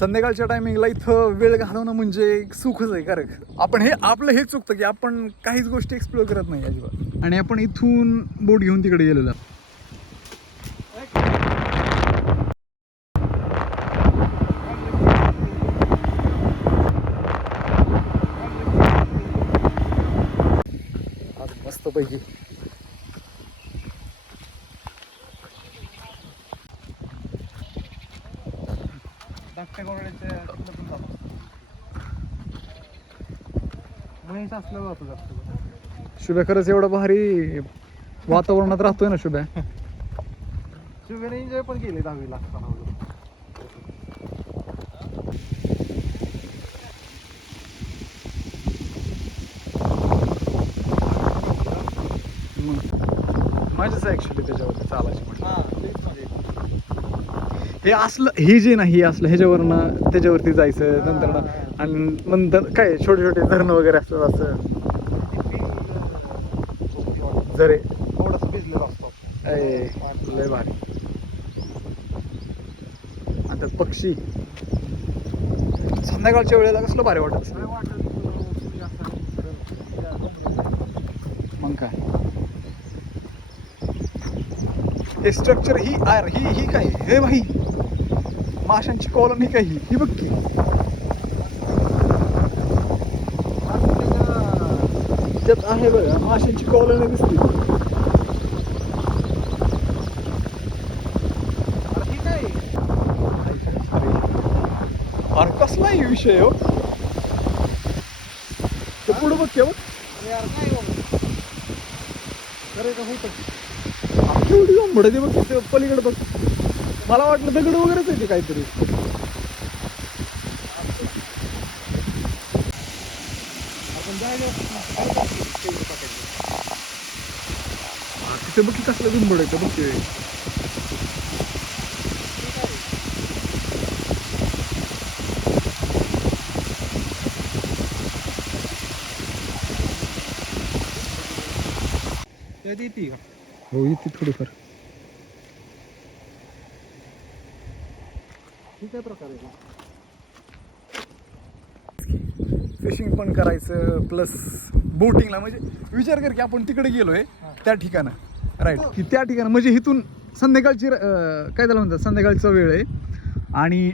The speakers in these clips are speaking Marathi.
संध्याकाळच्या टायमिंगला इथं वेळ घालवणं म्हणजे एक सुखच आहे. कारण आपण आपलं हे चुकतं की आपण काहीच गोष्टी एक्सप्लोर करत नाही अजिबात. आणि आपण इथून बोट घेऊन तिकडे गेलेलो. आज मस्तपैकी शुभ्या खरंच एवढं भारी वातावरणात राहतोय ना शुभ्या. शुभ्याने एन्जॉय पण केले 10वी ला असताना वगैरे. मजाच आहे ऍक्च्युली त्याच्यावरती चालायची म्हणजे. हे असलं हे जे नाही असलं ह्याच्यावरनं त्याच्यावरती जायचं नंतर आणि नंतर काय छोटे छोटे धरणं वगैरे असतात असं जरे थोडस भिजलेला असतो. लय भारी. आणि त्यात पक्षी संध्याकाळच्या वेळेला कसलं भारी वाटत असेल. मग काय हे स्ट्रक्चर ही काय हे भाई माशांची कॉलनी काय ही बघ की. त्यात आहे बघा माशांची कॉलनी दिसते. अरे कसलाही विषय हो ते पुढं बघ बघ केवढी गंमड आहे बघ ते पलीकडे बघ. मला वाटलं दगड वगैरेच आहे ते काहीतरी. तिथे बघ की कसलं गंमड आहे बघ ते. हो येते थोडीफार. फिशिंग पण करायचं प्लस बोटिंगला. म्हणजे विचार कर की आपण तिकडे गेलोय त्या ठिकाणं राईट की त्या ठिकाणं म्हणजे इथून संध्याकाळची काय त्याला म्हणतात संध्याकाळचा वेळ आहे आणि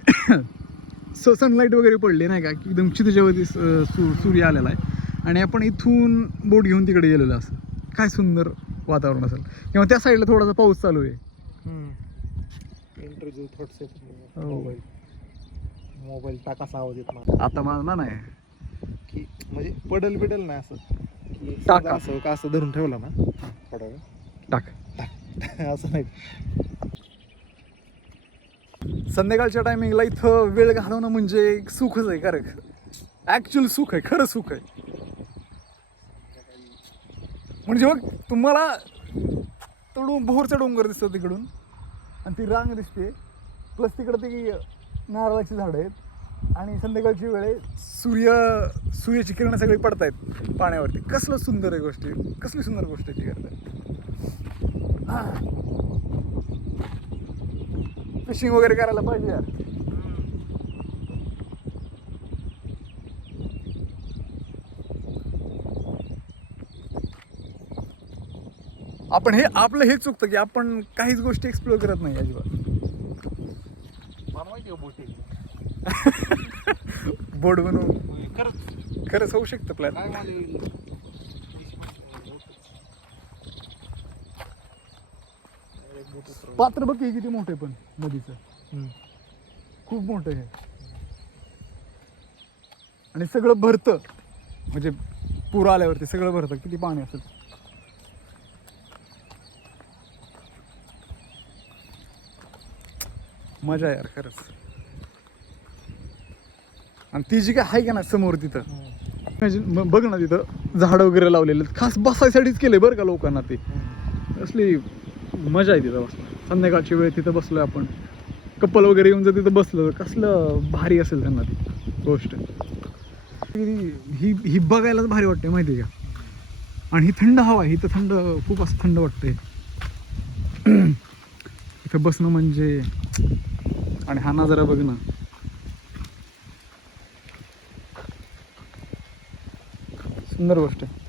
सनलाईट वगैरे पडली नाही का की एकदम चितच्यावरती सूर्य आलेला आहे आणि आपण इथून बोट घेऊन तिकडे गेलेलो असं. काय सुंदर वातावरण असेल. किंवा त्या साईडला थोडासा पाऊस चालू आहे. इंटरव्ह्यू थोडस मोबाईल टाकासा आवाज येत नाही आता मला नाही की म्हणजे पडल बिडल नाही असं की टाका. असं का असं धरून ठेवलं ना थोडा वेळ टाक असं नाही. संध्याकाळच्या टायमिंगला इथं वेळ घालवणं म्हणजे एक सुखच आहे. कारण ऍक्च्युअल सुख आहे. खरं सुख आहे. म्हणजे बघ तुम्हाला भोरचा डोंगर दिसतो तिकडून आणि ती रांग दिसते प्लस तिकडं ती नारळाची झाडं आहेत आणि संध्याकाळची वेळ आहे. सूर्याची किरणं सगळी पडतायत पाण्यावरती. कसलं सुंदर आहे गोष्टी. कसली सुंदर गोष्ट आहे ती करतात. फिशिंग वगैरे करायला पाहिजे यार. आपण आपलं हे चुकतं की आपण काहीच गोष्टी एक्सप्लोर करत नाही अजिबात. मला माहिती आहे बोटिंग बोट बनवून खरंच होऊ शकतं प्लॅन. पात्र बघ की किती मोठे पण नदीचं खूप मोठं आहे आणि सगळं भरतं. म्हणजे पूर आल्यावरती सगळं भरतं. किती पाणी असेल. मजा यार खरंच. आणि ती जी काय आहे का ना समोर तिथं बघ ना तिथं झाडं वगैरे लावलेले खास बसायसाठीच केले बरं का लोकांना. ते असली मजा आहे तिथं बसणं. संध्याकाळची वेळ तिथं बसलोय आपण. कपल वगैरे येऊन जर तिथं बसलं तर कसलं भारी असेल त्यांना ती गोष्ट. ही बघायलाच भारी वाटते माहिती आहे का. आणि ही थंड हवा आहे. इथं थंड खूप असं थंड वाटते इथं बसणं म्हणजे. आणि हा नजारा बघ ना सुंदर गोष्ट आहे.